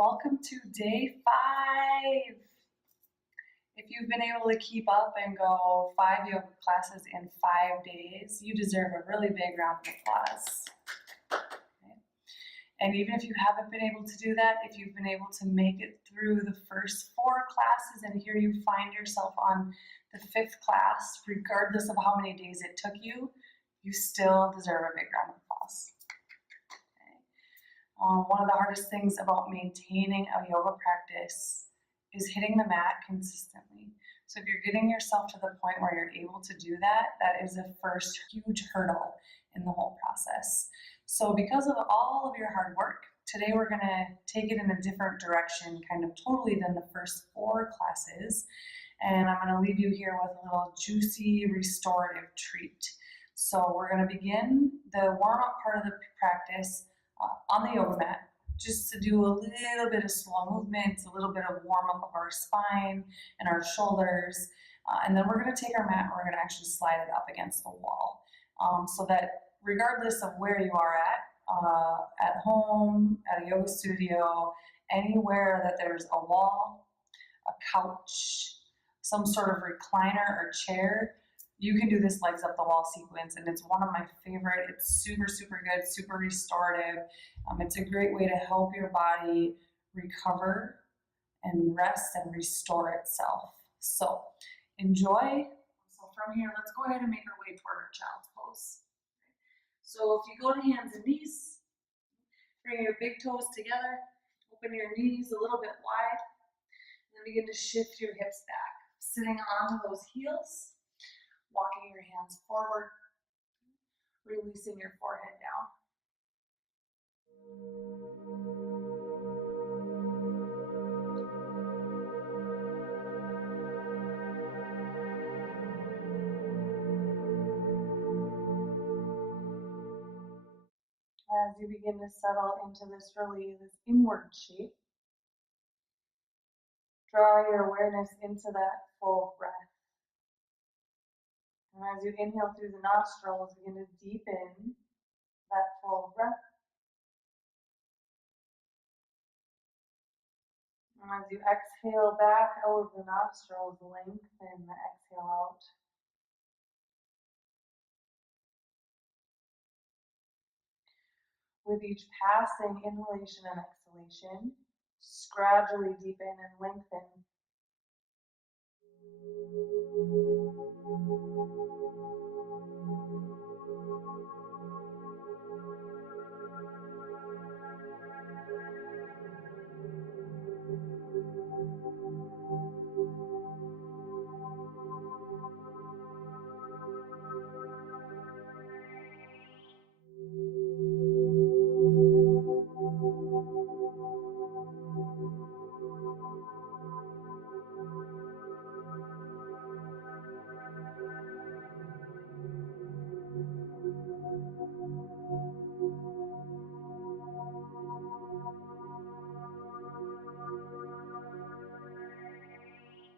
Welcome to day 5. If you've been able to keep up and go 5 yoga classes in 5 days, you deserve a really big round of applause. Okay. And even if you haven't been able to do that, if you've been able to make it through the first 4 classes and here you find yourself on the 5th class, regardless of how many days it took you, you still deserve a big round of applause. One of the hardest things about maintaining a yoga practice is hitting the mat consistently. So if you're getting yourself to the point where you're able to do that, that is the first huge hurdle in the whole process. So because of all of your hard work, today we're going to take it in a different direction, kind of totally than the first 4 classes. And I'm going to leave you here with a little juicy restorative treat. So we're going to begin the warm-up part of the practice on the yoga mat, just to do a little bit of slow movements, a little bit of warm up of our spine and our shoulders, and then we're going to take our mat and we're going to actually slide it up against the wall, so that regardless of where you are at home, at a yoga studio, anywhere that there's a wall, a couch, some sort of recliner or chair, you can do this legs up the wall sequence, and it's one of my favorite. It's super, super good, super restorative. It's a great way to help your body recover and rest and restore itself. So enjoy. So from here, let's go ahead and make our way toward our child's pose. So if you go to hands and knees, bring your big toes together, open your knees a little bit wide, and then begin to shift your hips back, sitting onto those heels. Walking your hands forward, releasing your forehead down. As you begin to settle into this inward shape, draw your awareness into that full breath. And as you inhale through the nostrils, begin to deepen that full breath. And as you exhale back out of the nostrils, lengthen the exhale out. With each passing inhalation and exhalation, just gradually deepen and lengthen.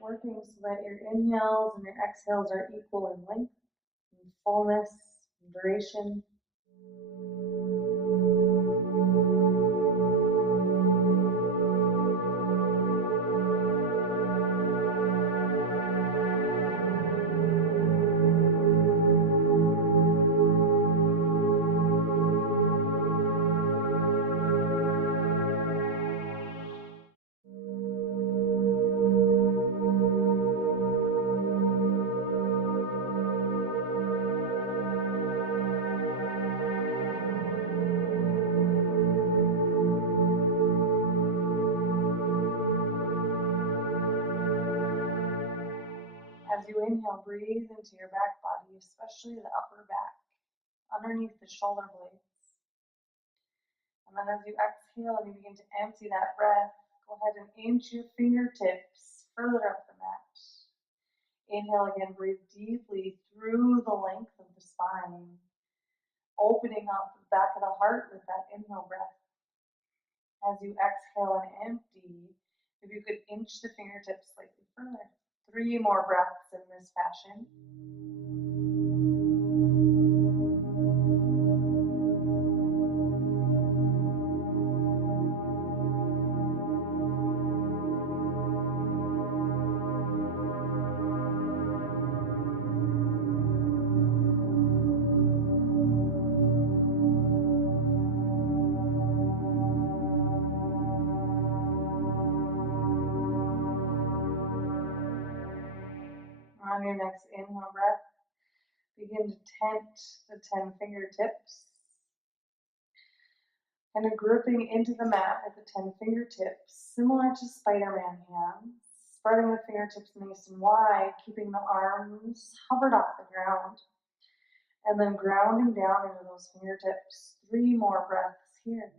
Working so that your inhales and your exhales are equal in length, in fullness, and duration. As you inhale, breathe into your back body, especially the upper back, underneath the shoulder blades. And then as you exhale and you begin to empty that breath, go ahead and inch your fingertips further up the mat. Inhale again, breathe deeply through the length of the spine, opening up the back of the heart with that inhale breath. As you exhale and empty, if you could inch the fingertips slightly further. 3 more breaths in this fashion. On your next inhale breath, begin to tent the 10 fingertips. And a gripping into the mat with the 10 fingertips, similar to Spider-Man hands. Spreading the fingertips nice and wide, keeping the arms hovered off the ground. And then grounding down into those fingertips. 3 more breaths here.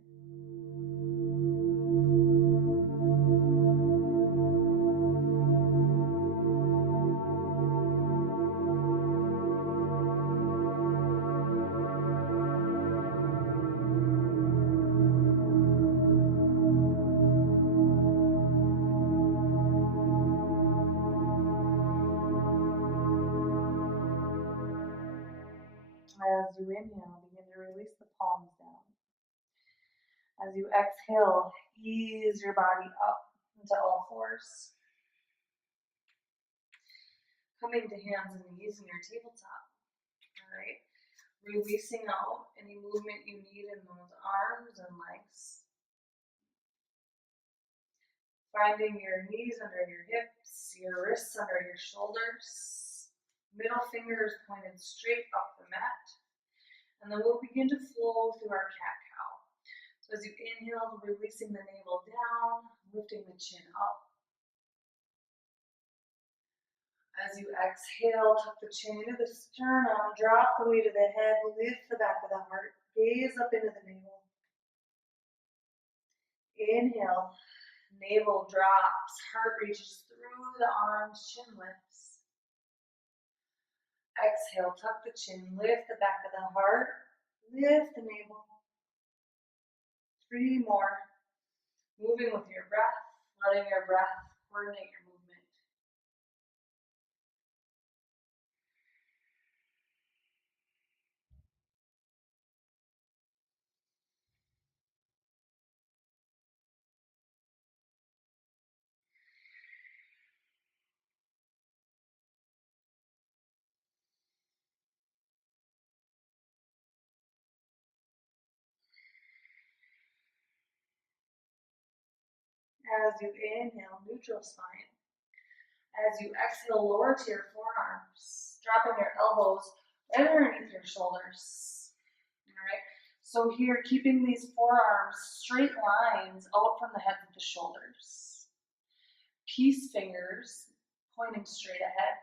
As you inhale, begin to release the palms down. As you exhale, ease your body up into all fours. Coming to hands and knees in your tabletop. All right. Releasing out any movement you need in those arms and legs. Finding your knees under your hips, your wrists under your shoulders. Middle fingers pointed straight up the mat. And then we'll begin to flow through our cat-cow. So as you inhale, releasing the navel down, lifting the chin up. As you exhale, tuck the chin into the sternum, drop the weight of the head, lift the back of the heart, gaze up into the navel. Inhale, navel drops, heart reaches through the arms, chin lifts. Exhale, tuck the chin, lift the back of the heart, lift the navel. 3 more. Moving with your breath, letting your breath coordinate your movement. As you inhale, neutral spine. As you exhale, lower to your forearms, dropping your elbows right underneath your shoulders. All right. So here, keeping these forearms straight lines out from the head of the shoulders. Peace fingers pointing straight ahead.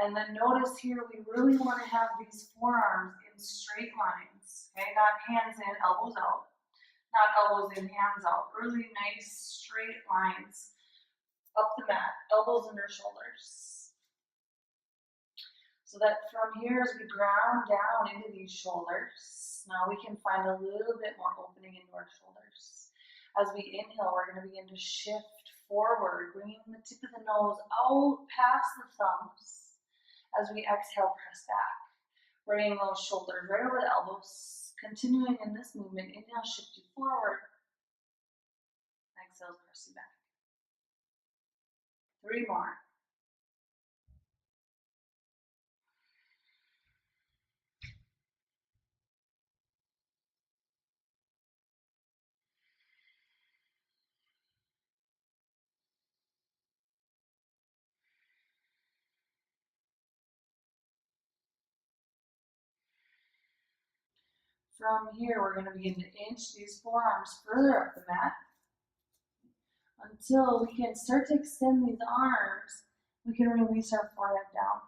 And then notice here, we really want to have these forearms in straight lines. Okay, not hands in, elbows out. Not elbows in, hands out. Really nice straight lines up the mat, elbows under shoulders. So that from here, as we ground down into these shoulders, now we can find a little bit more opening into our shoulders. As we inhale, we're going to begin to shift forward, bringing the tip of the nose out past the thumbs. As we exhale, press back, bringing those shoulders right over the elbows. Continuing in this movement, inhale, shift you forward. Exhale, press you back. 3 more. From here, we're going to begin to inch these forearms further up the mat until we can start to extend these arms. We can release our forehead down.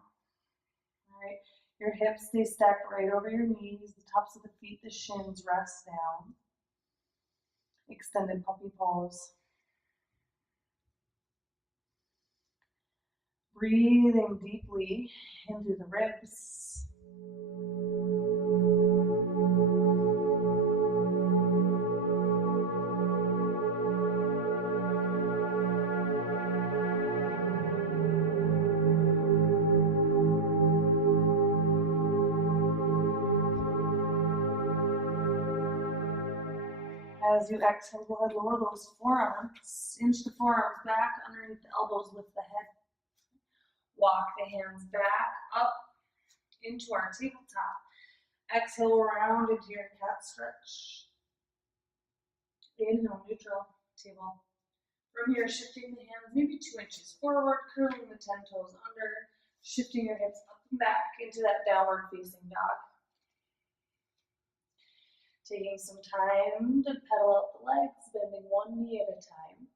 All right, your hips stay stacked right over your knees, the tops of the feet, the shins rest down. Extended puppy pose. Breathing deeply into the ribs. As you exhale, go ahead, lower those forearms, inch the forearms back underneath the elbows, lift the head. Walk the hands back up into our tabletop. Exhale, round into your cat stretch. Inhale, neutral table. From here, shifting the hands maybe 2 inches forward, curling the 10 toes under, Shifting your hips up and back into that downward facing dog. Taking some time to pedal out the legs, bending one knee at a time.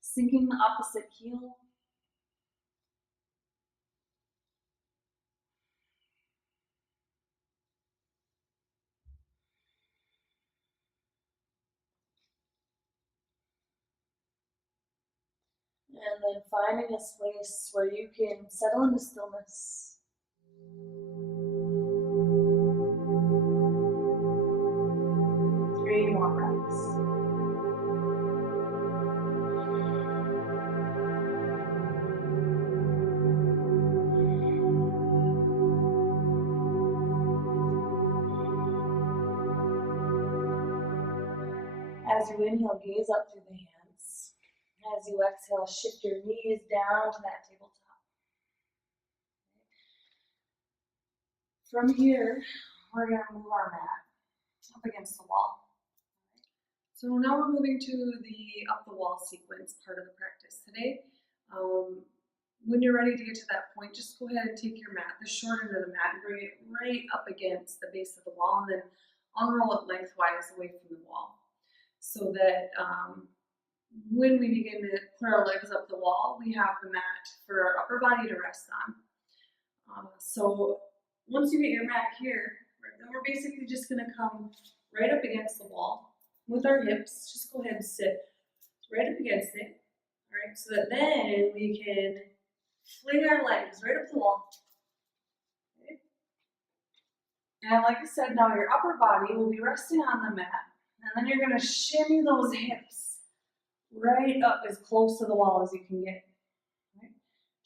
Sinking the opposite heel. And then finding a space where you can settle into stillness. 3 more breaths. As you inhale, gaze up through the hands. As you exhale, shift your knees down to that tabletop. From here, we're going to move our mat up against the wall. So now we're moving to the up the wall sequence part of the practice today. When you're ready to get to that point, just go ahead and take your mat, the short end of the mat, and bring it right up against the base of the wall, and then unroll it lengthwise away from the wall. So that when we begin to put our legs up the wall, we have the mat for our upper body to rest on. So once you get your mat here, then we're basically just going to come right up against the wall with our hips. Just go ahead and sit right up against it. All right, so that then we can fling our legs right up the wall. Okay. And like I said, now your upper body will be resting on the mat. And then you're going to shimmy those hips right up as close to the wall as you can get. Right?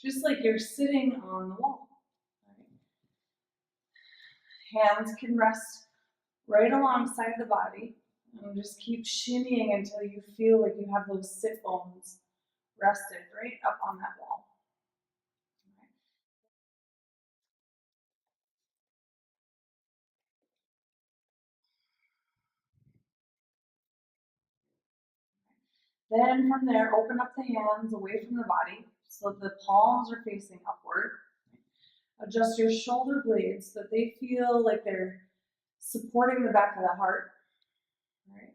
Just like you're sitting on the wall. Right? Hands can rest right alongside the body. And just keep shimmying until you feel like you have those sit bones rested right up on that wall. Then from there, open up the hands away from the body so that the palms are facing upward. Adjust your shoulder blades so that they feel like they're supporting the back of the heart. Right?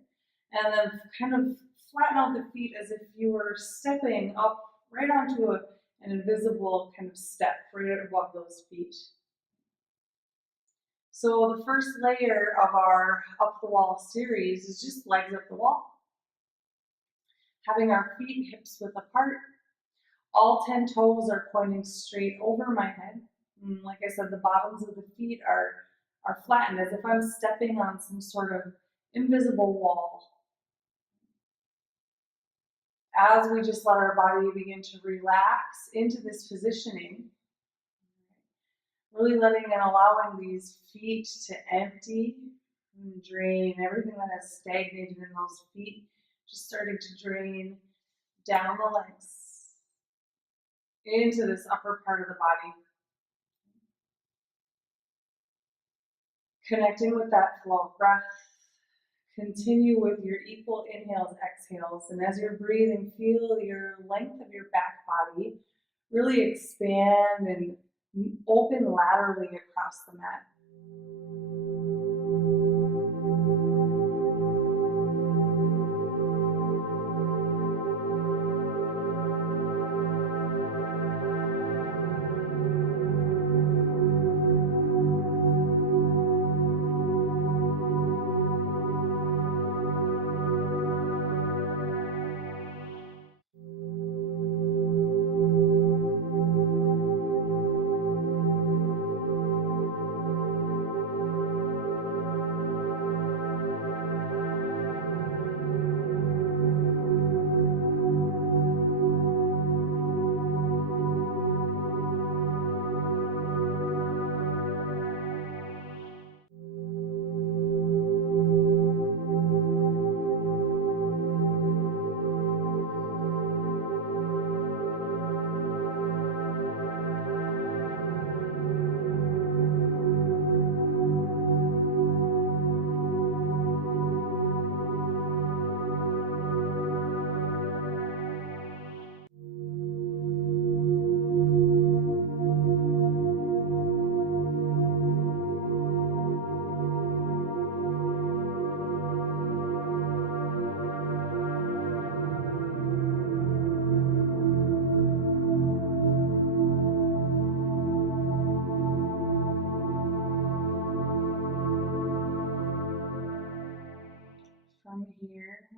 And then kind of flatten out the feet as if you were stepping up right onto an invisible kind of step right above those feet. So the first layer of our Up the Wall series is just legs up the wall. Having our feet hips width apart. All 10 toes are pointing straight over my head. And like I said, the bottoms of the feet are flattened as if I'm stepping on some sort of invisible wall. As we just let our body begin to relax into this positioning, really letting and allowing these feet to empty and drain everything that has stagnated in those feet, just starting to drain down the legs into this upper part of the body. Connecting with that flow of breath. Continue with your equal inhales, exhales, and as you're breathing, feel your length of your back body really expand and open laterally across the mat.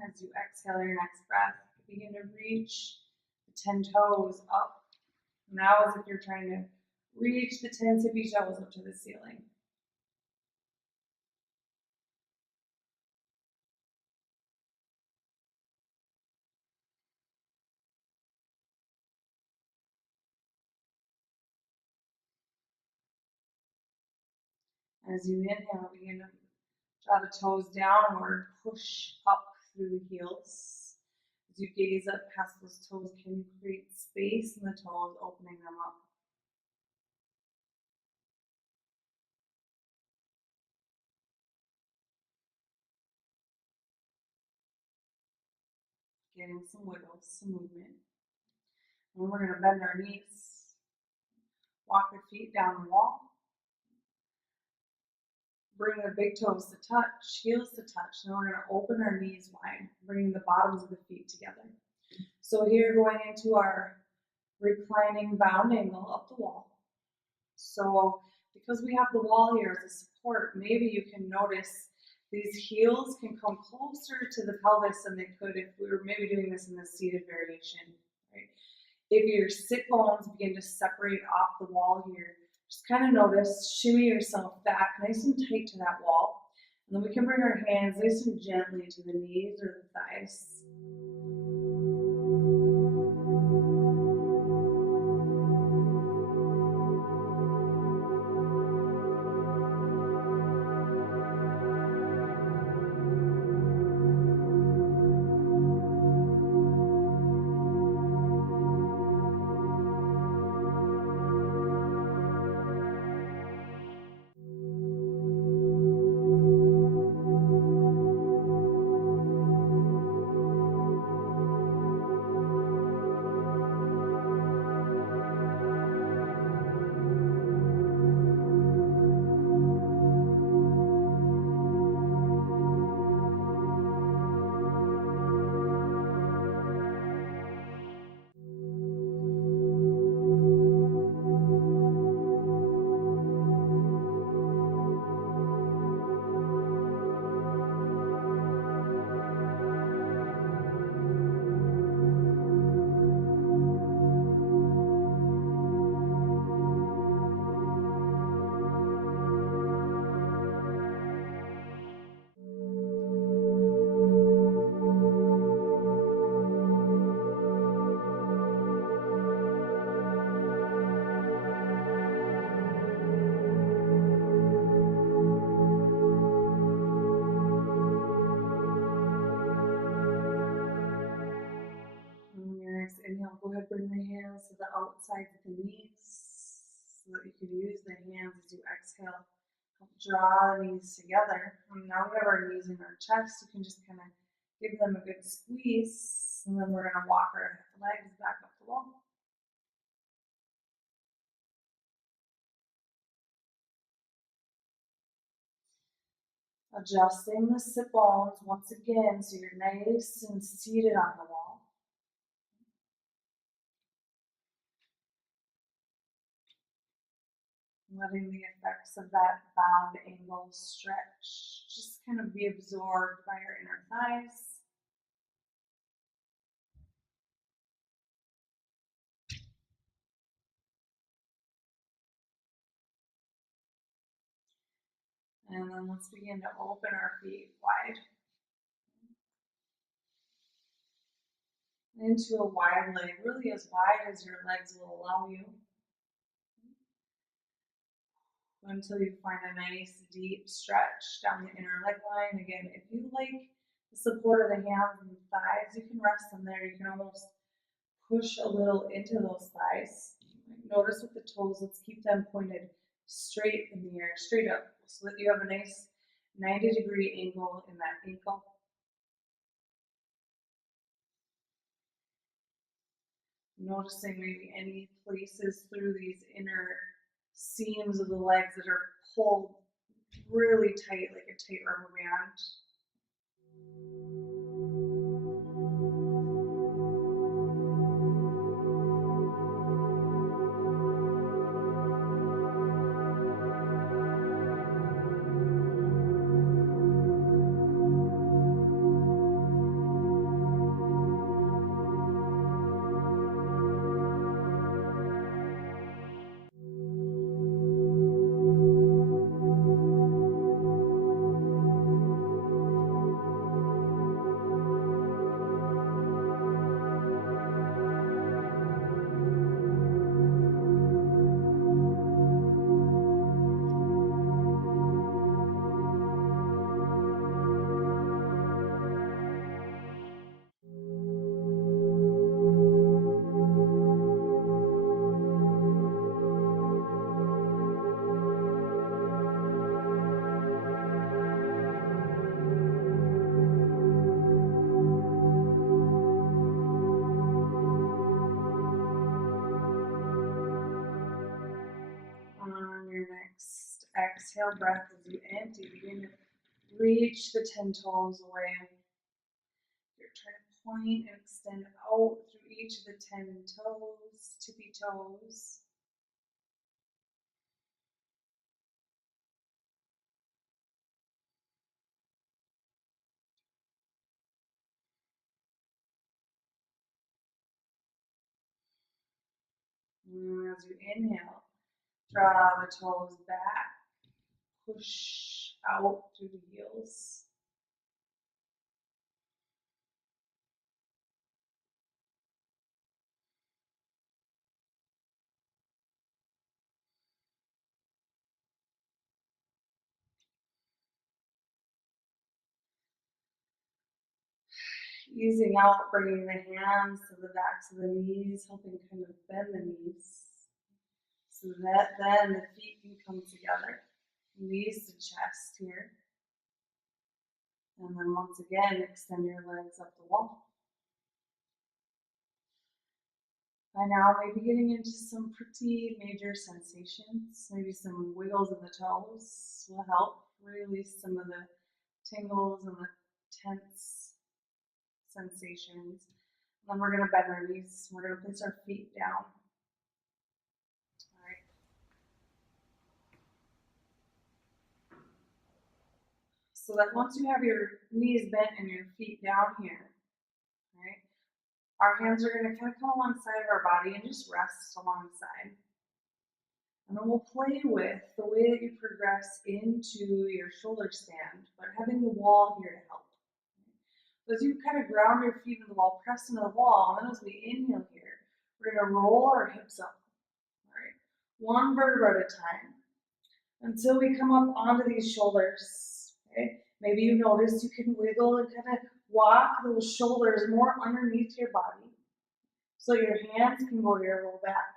As you exhale your next breath, begin to reach the 10 toes up. Now as if you're trying to reach the 10 tippy toes up to the ceiling. As you inhale, begin to draw the toes downward, push up through the heels. As you gaze up past those toes, can you create space in the toes, opening them up? Getting some wiggles, some movement. And then we're going to bend our knees, walk the feet down the wall. Bring the big toes to touch, heels to touch. Now we're going to open our knees wide, bringing the bottoms of the feet together. So here going into our reclining bound angle up the wall. So because we have the wall here as a support, maybe you can notice these heels can come closer to the pelvis than they could if we were maybe doing this in the seated variation. Right? If your sit bones begin to separate off the wall here, just kind of notice, shimmy yourself back nice and tight to that wall. And then we can bring our hands nice and gently to the knees or the thighs. Inhale, go ahead, bring the hands to the outside of the knees so that you can use the hands as you exhale. Help draw the knees together. And now we have our knees in our chest. You can just kind of give them a good squeeze, and then we're going to walk our legs back up the wall. Adjusting the sit bones once again so you're nice and seated on the wall. Letting the effects of that bound angle stretch just kind of be absorbed by your inner thighs. And then let's begin to open our feet wide. Into a wide leg, really as wide as your legs will allow you. Until you find a nice deep stretch down the inner leg line. Again, if you like the support of the hands and thighs, you can rest them there. You can almost push a little into those thighs. Notice with the toes, let's keep them pointed straight in the air, straight up, so that you have a nice 90-degree angle in that ankle. Noticing maybe any places through these inner seams of the legs that are pulled really tight, like a tight rubber band. exhale breath as you empty. Begin to reach the 10 toes away. You're trying to point and extend out through each of the 10 toes, tippy toes. And as you inhale, draw the toes back, push out through the heels. Easing out, bringing the hands to the backs of the knees, helping kind of bend the knees. So that then the feet can come together, knees to chest here. And then once again, extend your legs up the wall. By now, maybe getting into some pretty major sensations, maybe some wiggles in the toes will help release some of the tingles and the tense sensations. And then we're going to bend our knees. We're going to place our feet down. All right. So that once you have your knees bent and your feet down here, right, our hands are going to kind of come alongside of our body and just rest alongside. And then we'll play with the way that you progress into your shoulder stand, but having the wall here to help. So as you kind of ground your feet into the wall, press into the wall, and then as we inhale here, we're going to roll our hips up. All right, one vertebra at a time until we come up onto these shoulders. Okay, maybe you notice you can wiggle and kind of walk those shoulders more underneath your body so your hands can go to your low back.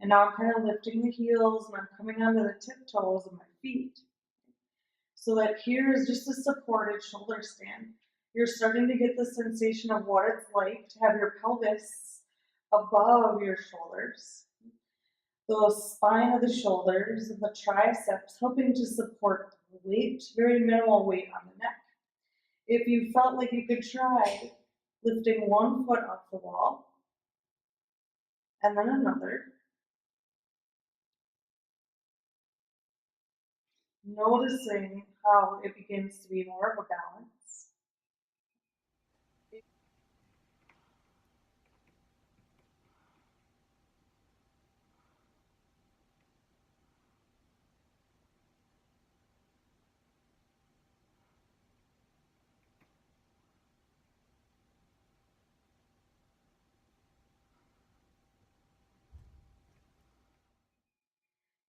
And now I'm kind of lifting the heels and I'm coming onto the tiptoes of my feet. So that here is just a supported shoulder stand. You're starting to get the sensation of what it's like to have your pelvis above your shoulders. The spine of the shoulders and the triceps helping to support the weight, very minimal weight on the neck. If you felt like you could try lifting one foot off the wall and then another, noticing how it begins to be more of a balance.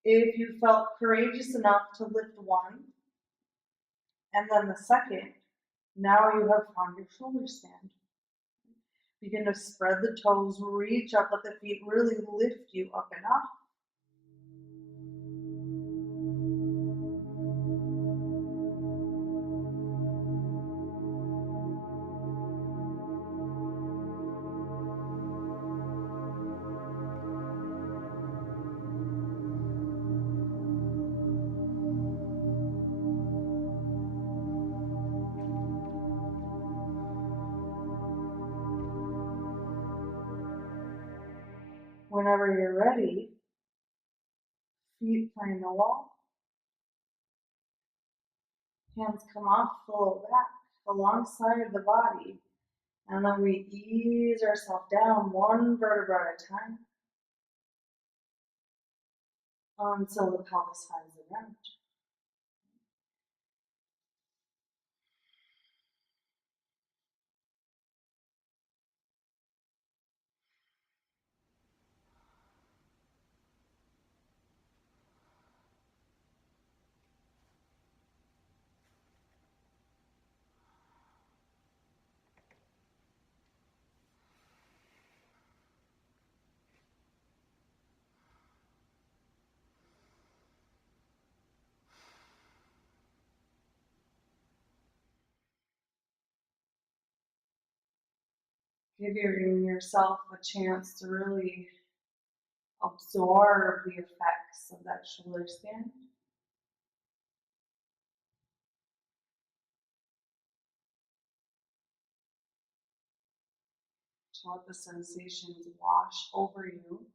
If you felt courageous enough to lift one and then the second, now you have found your shoulder stand. Begin to spread the toes, reach up, let the feet really lift you up and up. Whenever you're ready, feet find the wall. Hands come off the low back alongside of the body. And then we ease ourselves down one vertebra at a time until the pelvis finds the ground. giving yourself a chance to really absorb the effects of that shoulder stand. To let the sensations wash over you.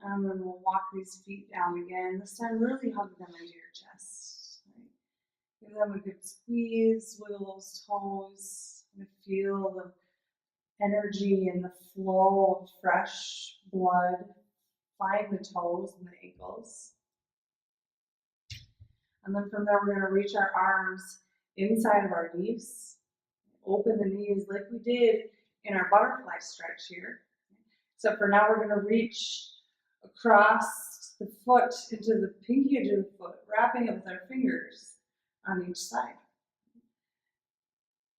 And then we'll walk these feet down again. This time really hug them into your chest. Right? Give them a good squeeze, wiggle those toes, and feel the energy and the flow of fresh blood. Find the toes and the ankles. And then from there, we're going to reach our arms inside of our knees. Open the knees like we did in our butterfly stretch here. Except for now, we're going to reach across the foot into the pinky edge of the foot, wrapping it with our fingers on each side.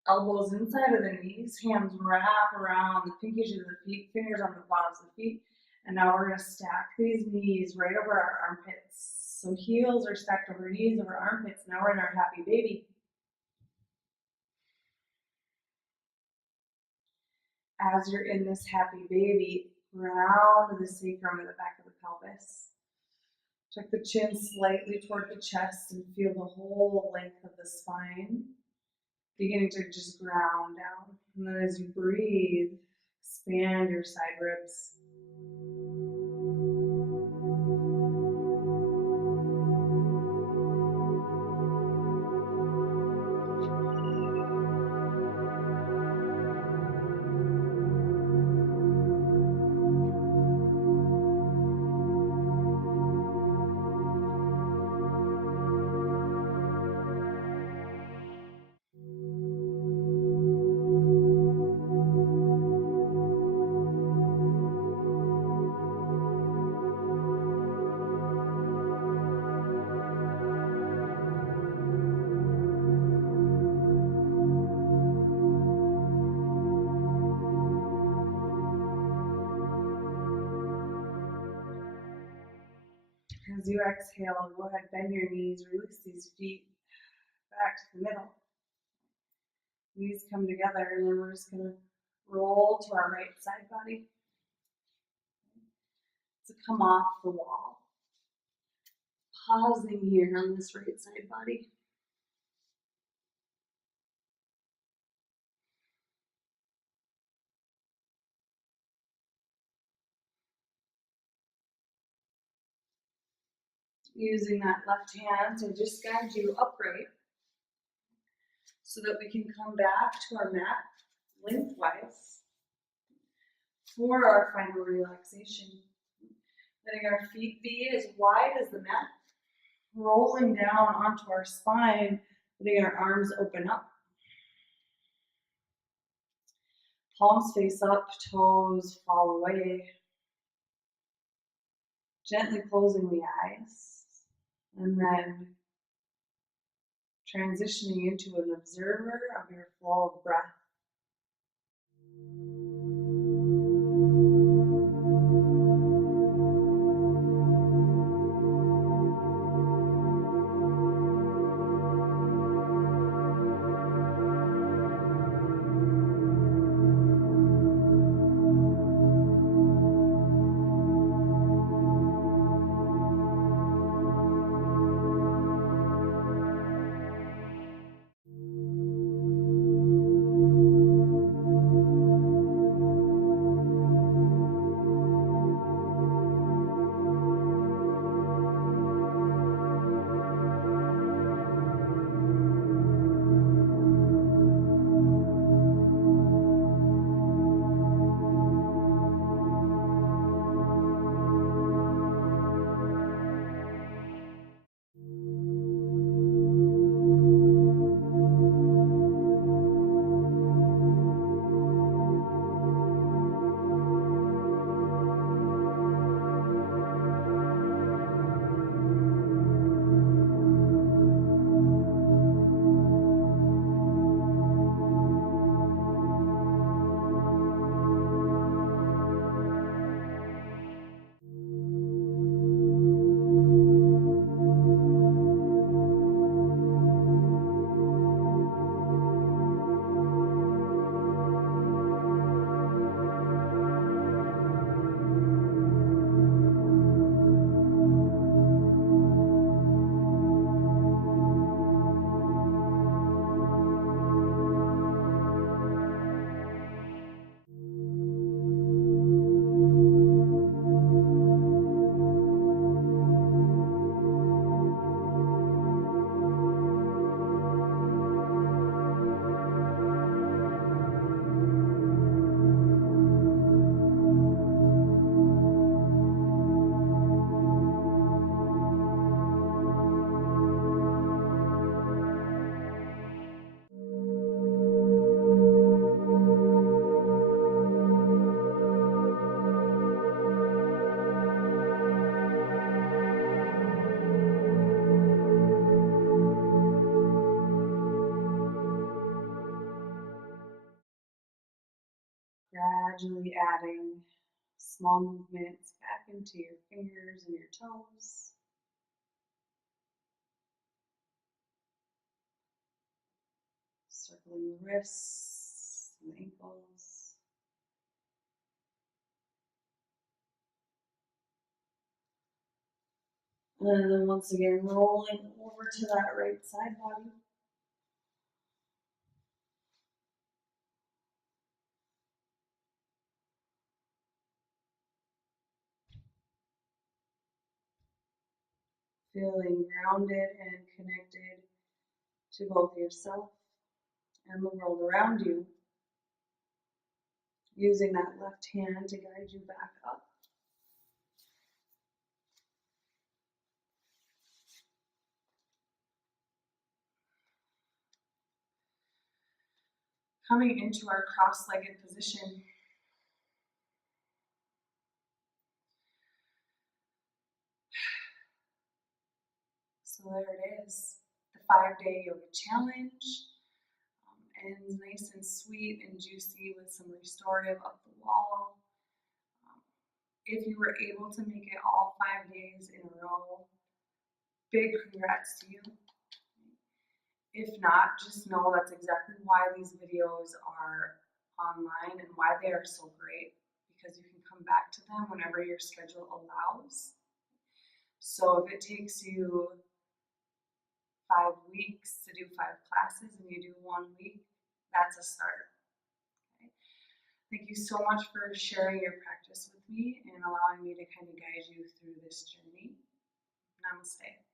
Elbows inside of the knees, hands wrap around the pinky edge of the feet, fingers on the bottoms of the feet. And now we're going to stack these knees right over our armpits. So heels are stacked over knees, over armpits. Now we're in our happy baby. As you're in this happy baby, round the sacrum at the back of the pelvis. Tuck the chin slightly toward the chest and feel the whole length of the spine beginning to just ground down. And then as you breathe, expand your side ribs. As you exhale, go ahead, bend your knees, release these feet back to the middle. Knees come together, and then we're just going to roll to our right side body. To come off the wall. Pausing here on this right side body. Using that left hand to just guide you upright so that we can come back to our mat lengthwise for our final relaxation. Letting our feet be as wide as the mat, rolling down onto our spine, letting our arms open up. Palms face up, toes fall away. Gently closing the eyes, and then transitioning into an observer of your flow of breath. gradually adding small movements back into your fingers and your toes. Circling the wrists and ankles. And then once again, rolling over to that right side body. Feeling grounded and connected to both yourself and the world around you. Using that left hand to guide you back up. Coming into our cross-legged position. So there it is, the 5-day yoga challenge. Ends nice and sweet and juicy with some restorative up the wall. If you were able to make it all 5 days in a row, big congrats to you. If not, just know that's exactly why these videos are online and why they are so great, because you can come back to them whenever your schedule allows. So if it takes you 5 weeks to do 5 classes and you do 1 week, that's a start. Okay? Thank you so much for sharing your practice with me and allowing me to kind of guide you through this journey. Namaste.